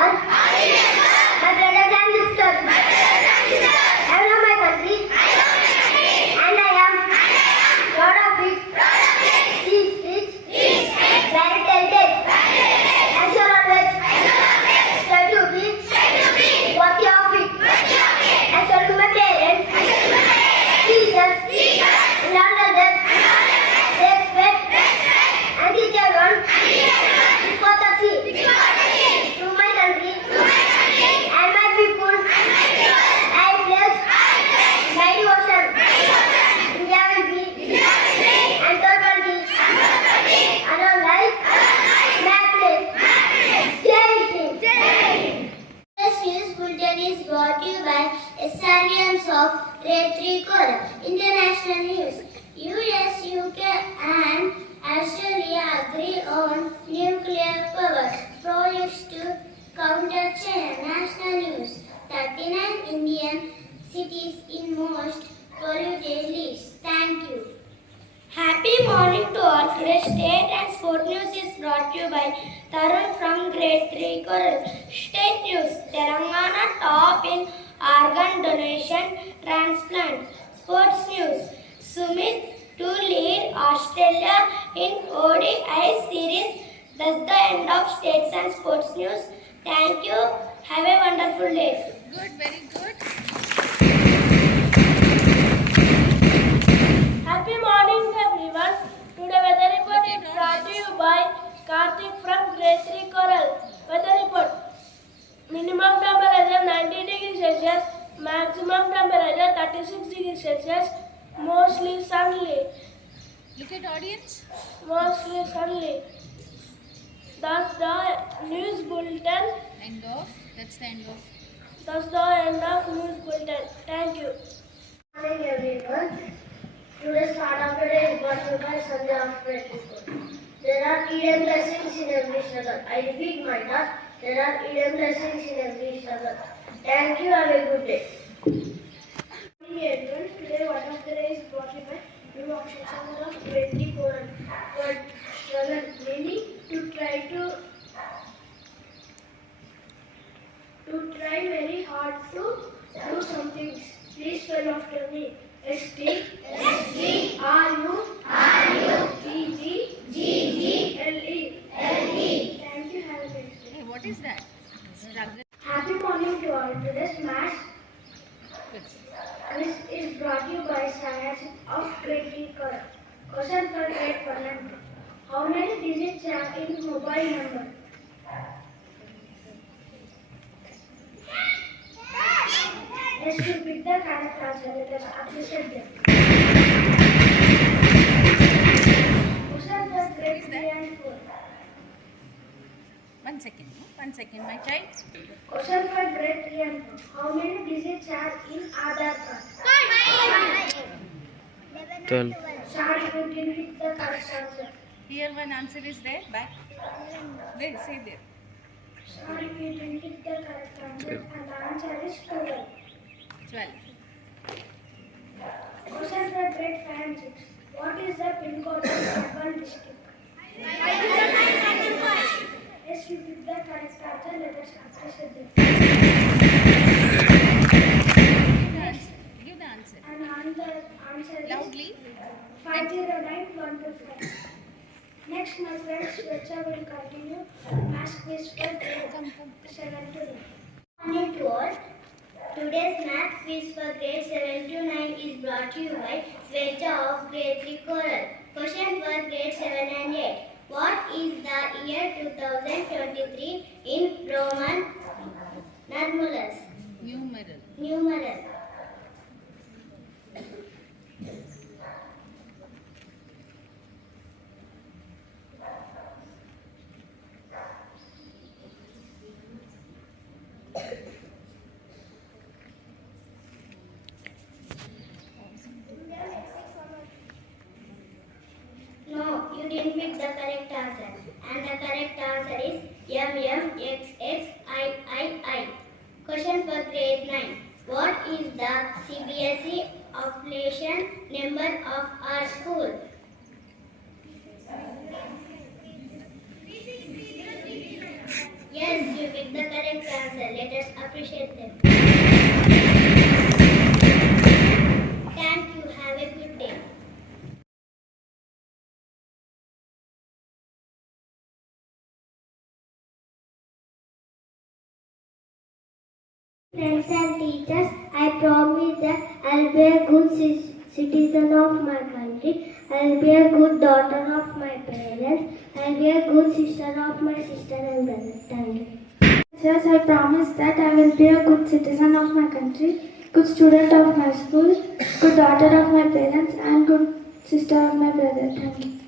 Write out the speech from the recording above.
my brothers and sisters. I love my country, and I am proud of it. Each very talented. I shall always try to be worthy of it. I shall do my parents, teachers, and all others. Respect and teach everyone with courtesy to my country and my people. I pledge my devotion. India will be and totality and our life my place. Jai Hind. This news bulletin is brought to you by SRMs of Grade 3 Core. International news. US, UK and Australia agree on nuclear power projects to counter China. National news. 39 Indian cities in most polluted lists. Thank you. Happy morning to all. Today's state and sport news is brought to you by Tarun from Grade 3 Coral. State news. Telangana top in organ donation transplant. Sports news. Sumit to lead Australia in ODI series. That's the end of states and sports news. Thank you. Have a wonderful day. Good, very good. Happy morning everyone. Today weather report is brought to you by Karthik from Grade 3 Coral. Weather report. Minimum temperature 90 degrees Celsius, maximum temperature 36 degrees Celsius, mostly sunny. Look at audience. Mostly sunny. That's the news bulletin. End of. That's the end of. That's the end of news bulletin. Thank you. Good morning everyone. Today's part of the day is brought to you by Sahasra of Vaishnavi. There are hidden blessings in every struggle. I repeat my thoughts. There are hidden blessings in every struggle. Thank you. Have a good day. Good morning everyone. Today one of the day is brought to you by new Sahasra of Vaishnavi. But struggle many to try very hard to do some things. Please spell after me. STRUGGLE. Thank you. Have a nice day. Hey, what is that? Struggle. Happy morning to all. Today's math quiz is brought to you by Sahasra of Grade 3 Core. Question for grade 1 and 2. How many digits are in mobile number? Yes, you pick the correct answer. Let us appreciate them. Question for grade 3 and 4. 1 second. 1 second, my child. Question for grade 3 and 4. How many digits are in Aadhaar card? 12. Sorry, you didn't pick the correct answer. Here one answer is there. Back. There. Say there. Sorry, we didn't pick the correct answer. And the answer is 12. 12. Question for grade 5 and 6. What is the pin code of urban district? Yes, you picked the correct answer. Let us appreciate them. Give the answer. And the answer is Loudly. 509125. Next, my friends, Swetcha will continue math quiz for grade 7 to 9. Morning to all. Today's math quiz for grade 7 to 9 is brought to you by Swetcha of Grade 3 Coral. Question for grade 7 and 8. What is the year 2023 in Roman numerals? Numeral. No, you didn't pick the correct answer. And the correct answer is MMXXIII. Question for grade 9. What is the CBSE affiliation number of our school? Yes, you picked the correct excellent answer. Let us appreciate them. Thank you. Have a good day. Friends and teachers, I promise that I'll be a good citizen of my country. I'll be a good daughter of my parents. I'll be a good sister of my sister and brother. Thank you. Yes, I promise that I will be a good citizen of my country, good student of my school, good daughter of my parents, and good sister of my brother. Thank you.